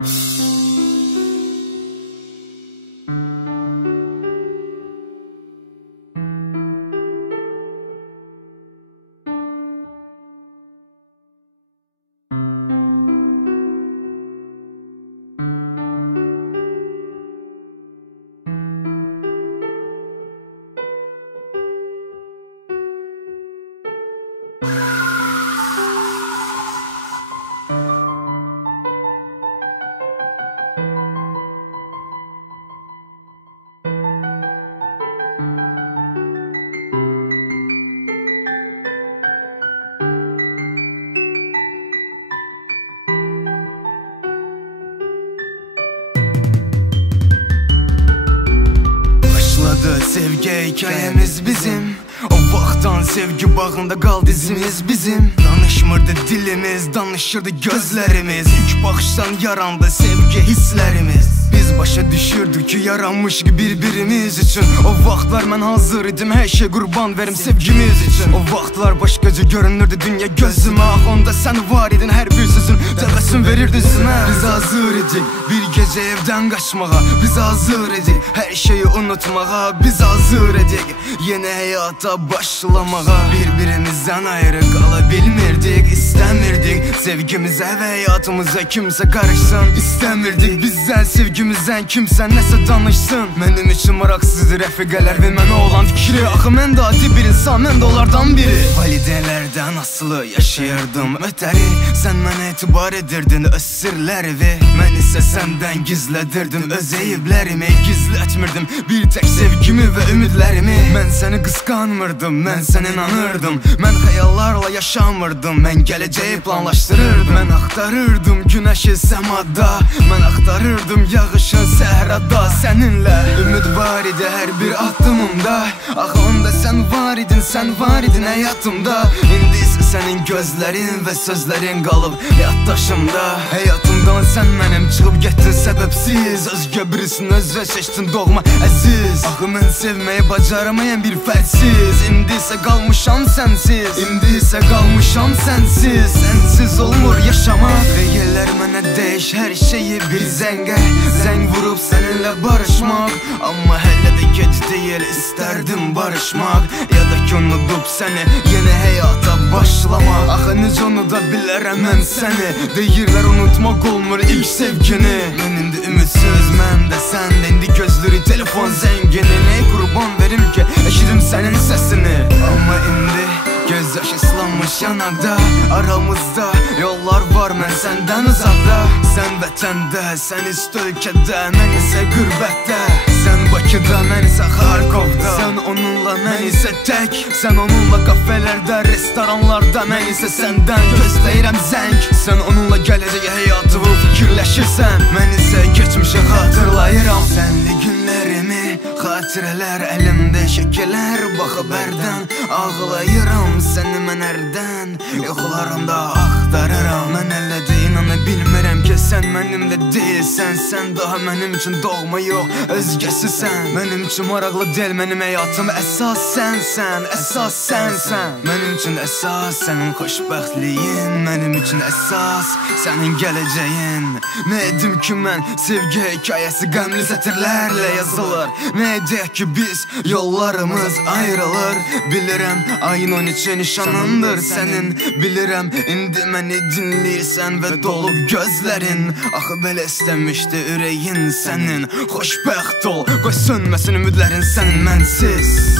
you sevgi hikayemiz bizim. O vaxtdan sevgi bağında qaldı izimiz bizim. Danışmırdı dilimiz, danışırdı gözlərimiz İlk baxışdan yarandı sevgi hisslərimiz Biz başa düşürdük ki yaranmış ki bir-birimiz üçün O vaxtlar mən hazır idim hər şey qurban verim sevgimiz üçün O vaxtlar başqaca görünürdü dünya gözümə. Ax onda sən var idin hər bir sözün təbəssüm verirdi üzümə Biz hazır idik bir gecə evdən qaçmağa. Biz hazır idik hər şeyi unutmağa. Biz hazır idik yeni həyata karşılamağa Birbirimizden ayrı kalabilmirdik istemirdik istəmirdik Sevgimizə və həyatımıza kimsə qarışsın İstəmirdik bizdən sevgimizdən kimsə nəsə danışsın Mənim üçün maraqsızdır rəfiqələr və mənə olan fikri. Axı mən də bir insan, mən də onlardan biri. Valideynlərdən asılı yaşayırdım. Ötəri Sən mənə etibar edirdin öz sirlərimi Mən isə səndən gizlədirdim öz eyiblərimi bir tək sevgimi və ümidlərimi Mən səni qısqanmırdım, mən sənə inanırdım. Mən xəyallarla yaşamırdım, mən gələcəyi planlaşdırırdım Mən axtarırdım günəşi səmada Mən axtarırdım yağışı səhrada səninlə. Ümid var idi hər bir addımımda. Axı onda sən var idin, sən var idin həyatımda. İndi isə sənin gözlərin və sözlərin qalıb yaddaşımda Həyatımdan səbəbsiz Özgə birisin özvə seçdin doğma əziz Axı mən sevməyi bacaramayan bir fərsiz İndi isə qalmışam sənsiz İndi isə qalmışam sənsiz Sənsiz olmur yaşamaq Deyirlər mənə deyiş hər şeyi bir zəngə Zəng vurub səninlə barışmaq Amma hələ də gec deyil istərdim barışmaq Ya da ki unudub səni yeni həyata başlamaq Axı necə unuda bilərəm mən səni Deyirlər unutmaq olmur ilk sevgini. Mən indi Göz yaşı ıslanmış yanaqda Aramızda yollar var mən səndən uzaqda Sən vətəndə, sən ist ölkədə Mən isə qürbətdə Sən Bakıda, mən isə Xarkovda Sən onunla, mən isə tək Sən onunla kafelərdə, restoranlarda Mən isə səndən gözləyirəm zəng Sən onunla gələcək həyatımı fikirləşirsən Mən isə keçmişə xatırlayıram günlərimi Xatirələr əlimdə şəkillər Bax bərdən ağlayıram Səni mən ərdən Yoxlarımda axtarıram Sən mənimlə deyilsən Sən daha mənim üçün doğma yox Özgəsisən Mənim üçün maraqlı deyil mənim həyatım Əsas sənsən Əsas sənsən Mənim üçün əsas sənin xoşbəxtliyin Mənim üçün əsas sənin gələcəyin Nə edim ki mən? Sevgi hekayəsi qəmli sətirlərlə yazılır. Nə edək ki biz yollarımız ayrılır? Bilirəm ayın 13-ü nişanındır sənin. Bilirəm indi məni dinləyirsən və dolub gözlərin Axı belə istəmişdi ürəyin sənin. Xoşbəxt ol, qoy sönməsin ümidlərin sənin. Mənsiz